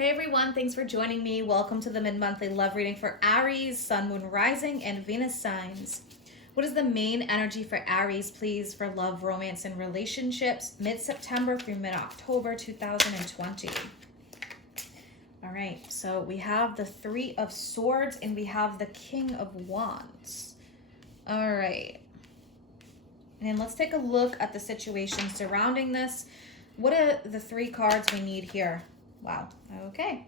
Hey everyone, thanks for joining me. Welcome to the mid-monthly love reading for Aries, Sun, Moon, Rising, and Venus signs. What is the main energy for Aries, please, for love, romance, and relationships mid-September through mid-October 2020? All right, so we have the Three of Swords and we have the King of Wands. All right. And let's take a look at the situation surrounding this. What are the three cards we need here? Wow. Okay.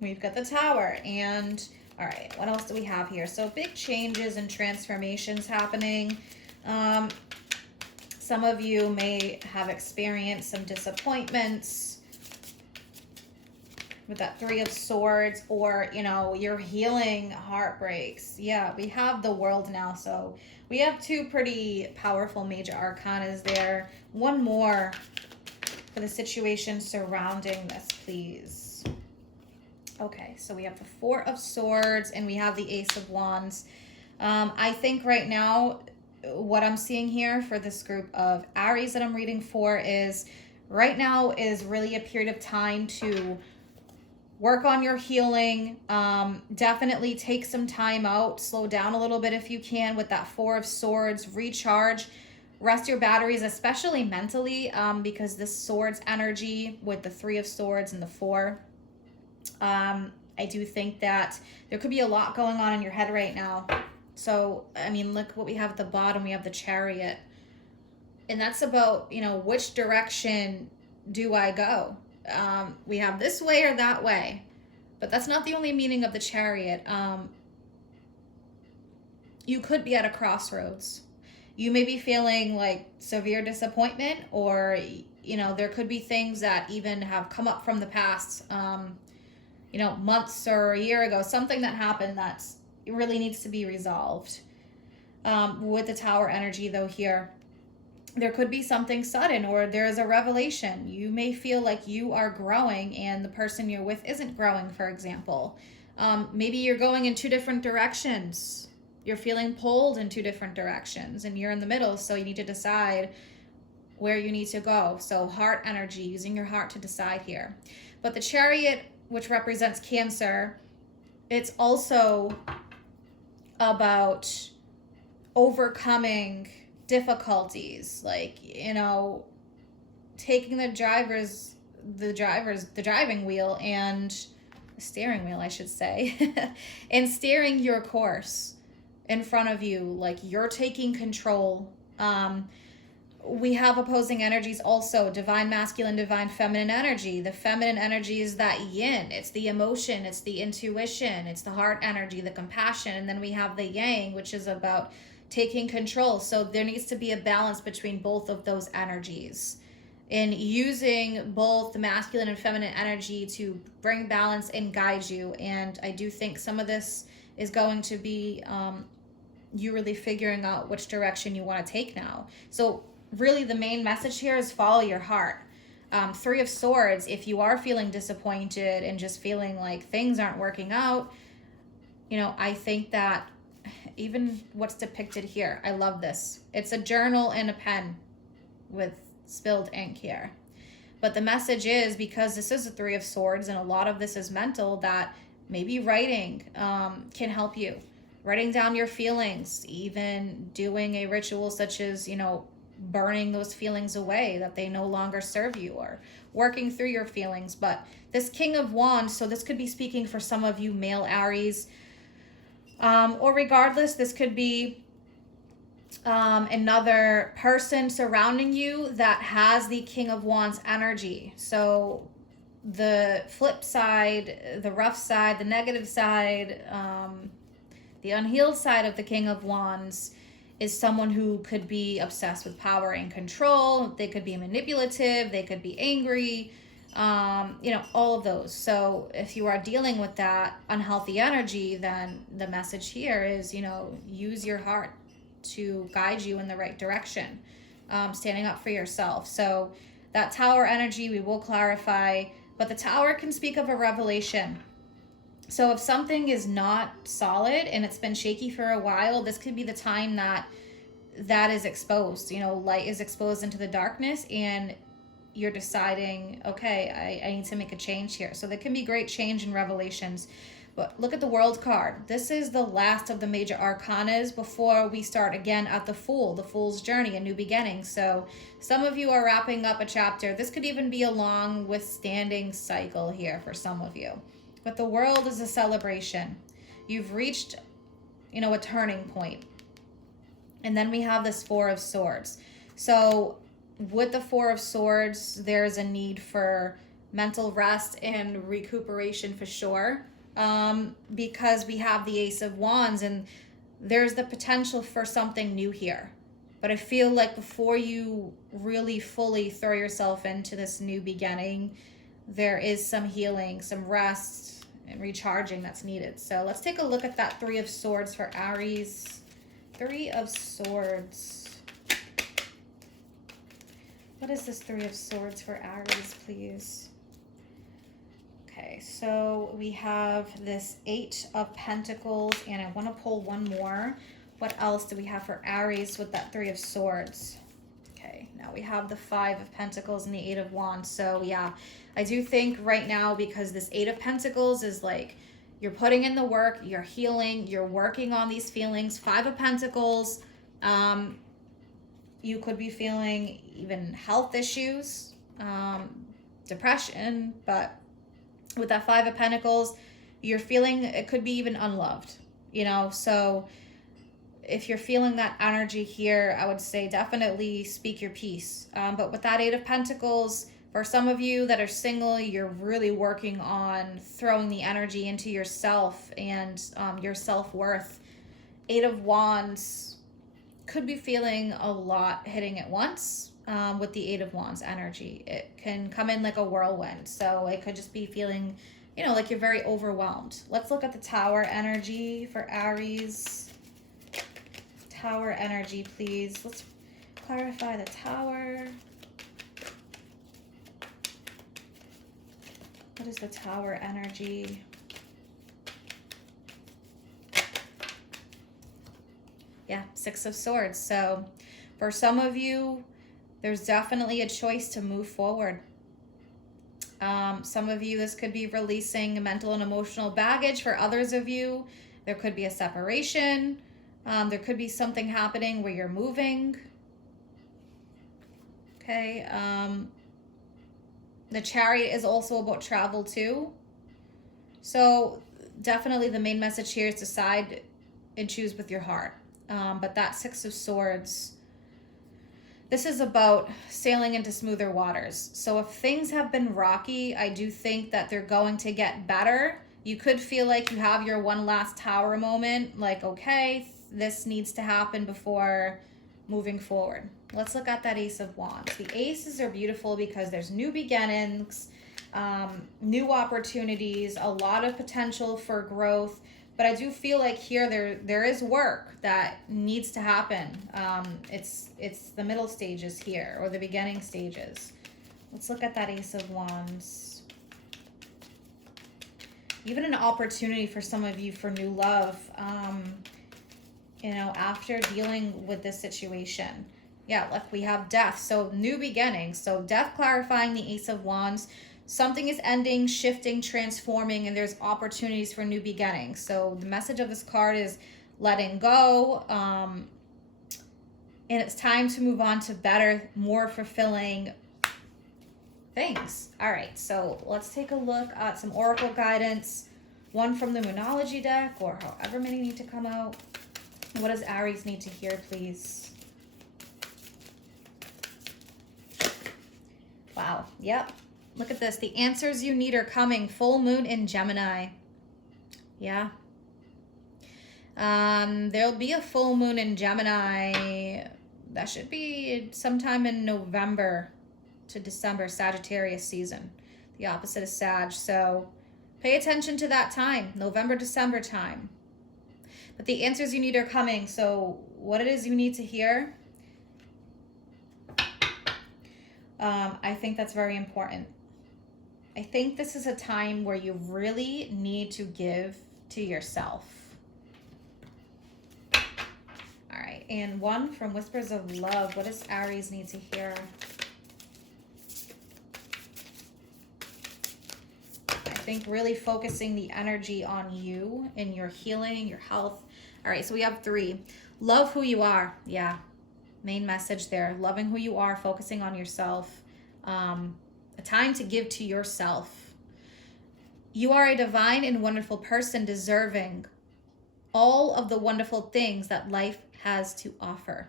We've got the Tower. And, all right, what else do we have here? So big changes and transformations happening. Some of you may have experienced some disappointments with that Three of Swords, or, you know, you're healing heartbreaks. Yeah, we have the World now, so we have two pretty powerful major arcanas there. One more for the situation surrounding this, please. Okay, so we have the Four of Swords and we have the Ace of Wands. I think right now what I'm seeing here for this group of Aries that I'm reading for is right now is really a period of time to work on your healing. Definitely take some time out, slow down a little bit if you can with that Four of Swords, recharge, rest your batteries, especially mentally, because this Swords energy with the Three of Swords and the Four, I do think that there could be a lot going on in your head right now. So, I mean, look what we have at the bottom. We have the Chariot. And that's about, you know, which direction do I go? We have this way or that way. But that's not the only meaning of the Chariot. You could be at a crossroads. You may be feeling like severe disappointment, or, you know, there could be things that even have come up from the past, you know, months or a year ago, something that happened that really needs to be resolved. With the Tower energy, though, here, there could be something sudden, or there is a revelation. You may feel like you are growing and the person you're with isn't growing, for example. Maybe you're going in two different directions. You're feeling pulled in two different directions and you're in the middle, so you need to decide where you need to go. So heart energy, using your heart to decide here. But the Chariot, which represents Cancer, it's also about overcoming difficulties, like, you know, taking the driving wheel and steering wheel, I should say, and steering your course in front of you, like you're taking control. We have opposing energies also, divine masculine, divine feminine energy. The feminine energy is that yin. It's the emotion, it's the intuition, it's the heart energy, the compassion. And then we have the yang, which is about taking control. So there needs to be a balance between both of those energies. In using both the masculine and feminine energy to bring balance and guide you. And I do think some of this is going to be you really figuring out which direction you want to take now. So really the main message here is follow your heart. Three of Swords, if you are feeling disappointed and just feeling like things aren't working out, you know, I think that even what's depicted here, I love this. It's a journal and a pen with spilled ink here. But the message is, because this is a Three of Swords and a lot of this is mental, that maybe writing can help you. Writing down your feelings, even doing a ritual such as, you know, burning those feelings away that they no longer serve you, or working through your feelings. But this King of Wands, so this could be speaking for some of you male Aries, or regardless, this could be another person surrounding you that has the King of Wands energy. So the flip side, the rough side, the negative side, the unhealed side of the King of Wands is someone who could be obsessed with power and control. They could be manipulative. They could be angry. You know, all of those. So if you are dealing with that unhealthy energy, then the message here is, you know, use your heart to guide you in the right direction, standing up for yourself. So that Tower energy, we will clarify, but the Tower can speak of a revelation. So if something is not solid and it's been shaky for a while, this could be the time that is exposed. You know, light is exposed into the darkness, and you're deciding, okay, I need to make a change here. So there can be great change and revelations. But look at the World card. This is the last of the major arcanas before we start again at the Fool, the Fool's journey, a new beginning. So some of you are wrapping up a chapter. This could even be a long withstanding cycle here for some of you. But the World is a celebration. You've reached, a turning point. And then we have this Four of Swords. So with the Four of Swords, there's a need for mental rest and recuperation for sure. Because we have the Ace of Wands, and there's the potential for something new here. But I feel like before you really fully throw yourself into this new beginning, there is some healing, some rest, and recharging that's needed. So let's take a look at that Three of Swords for Aries. Three of Swords. What is this Three of Swords for Aries, please? Okay, so we have this Eight of Pentacles, and I want to pull one more. What else do we have for Aries with that Three of Swords? Okay, now we have the Five of Pentacles and the Eight of Wands. So yeah, I do think right now, because this Eight of Pentacles is like, you're putting in the work, you're healing, you're working on these feelings. Five of Pentacles, you could be feeling even health issues, depression, but with that Five of Pentacles, you're feeling, it could be even unloved, so if you're feeling that energy here, I would say definitely speak your piece. But with that Eight of Pentacles, for some of you that are single, you're really working on throwing the energy into yourself and your self-worth. Eight of Wands could be feeling a lot hitting at once. With the Eight of Wands energy, it can come in like a whirlwind. So it could just be feeling, like you're very overwhelmed. Let's look at the Tower energy for Aries. Tower energy, please. Let's clarify the Tower. What is the Tower energy? Yeah, Six of Swords. So for some of you, there's definitely a choice to move forward. Some of you, this could be releasing mental and emotional baggage. For others of you, there could be a separation. There could be something happening where you're moving. Okay. The Chariot is also about travel too. So definitely the main message here is decide and choose with your heart. But that Six of Swords, this is about sailing into smoother waters. So if things have been rocky, I do think that they're going to get better. You could feel like you have your one last Tower moment, like, okay, this needs to happen before moving forward. Let's look at that Ace of Wands. The aces are beautiful because there's new beginnings, new opportunities, a lot of potential for growth. But I do feel like here there is work that needs to happen. It's the middle stages here, or the beginning stages. Let's look at that Ace of Wands. Even an opportunity for some of you for new love, after dealing with this situation. Yeah, like we have Death, so new beginnings. So Death clarifying the Ace of Wands. Something is ending, shifting, transforming, and there's opportunities for new beginnings. So the message of this card is letting go, and it's time to move on to better, more fulfilling things. All right, so let's take a look at some oracle guidance. One from the Moonology deck, or however many need to come out. What does Aries need to hear, please? Wow, yep. Look at this. The answers you need are coming. Full moon in Gemini. Yeah. There'll be a full moon in Gemini. That should be sometime in November to December, Sagittarius season. The opposite is Sag. So pay attention to that time, November, December time. But the answers you need are coming. So what it is you need to hear, I think that's very important. I think this is a time where you really need to give to yourself. All right, and one from Whispers of Love. What does Aries need to hear? think really focusing the energy on you and your healing, your health. All right, so we have 3. Love who you are. Yeah, main message there. Loving who you are, focusing on yourself. A time to give to yourself. You are a divine and wonderful person, deserving all of the wonderful things that life has to offer.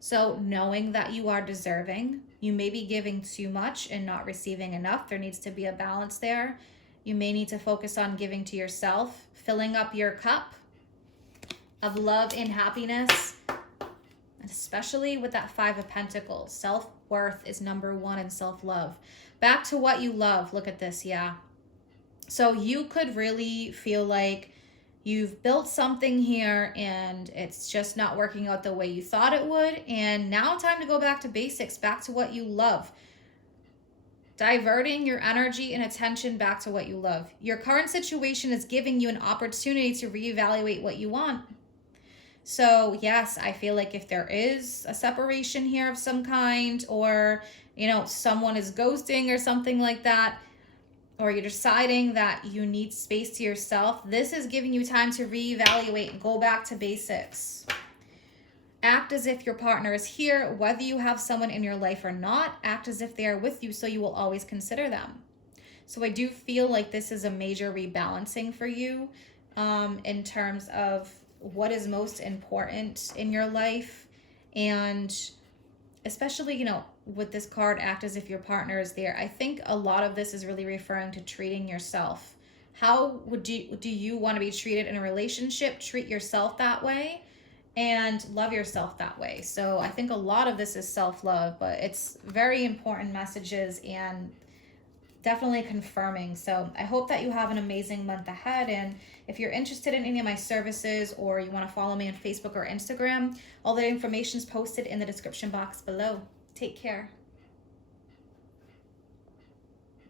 So knowing that you are deserving, you may be giving too much and not receiving enough. There needs to be a balance there. You may need to focus on giving to yourself, filling up your cup of love and happiness, especially with that 5 of Pentacles. Self-worth is number 1 in self-love. Back to what you love. Look at this, yeah. So you could really feel like you've built something here and it's just not working out the way you thought it would. And now time to go back to basics, back to what you love. Diverting your energy and attention back to what you love. Your current situation is giving you an opportunity to reevaluate what you want. So yes, I feel like if there is a separation here of some kind, or, someone is ghosting or something like that, or you're deciding that you need space to yourself, this is giving you time to reevaluate and go back to basics. Act as if your partner is here, whether you have someone in your life or not. Act as if they are with you, so you will always consider them. So I do feel like this is a major rebalancing for you in terms of what is most important in your life. And especially, with this card, act as if your partner is there. I think a lot of this is really referring to treating yourself. How do you want to be treated in a relationship? Treat yourself that way and love yourself that way. So I think a lot of this is self-love, but it's very important messages and definitely confirming. So I hope that you have an amazing month ahead. And if you're interested in any of my services, or you want to follow me on Facebook or Instagram, all the information is posted in the description box below. Take care.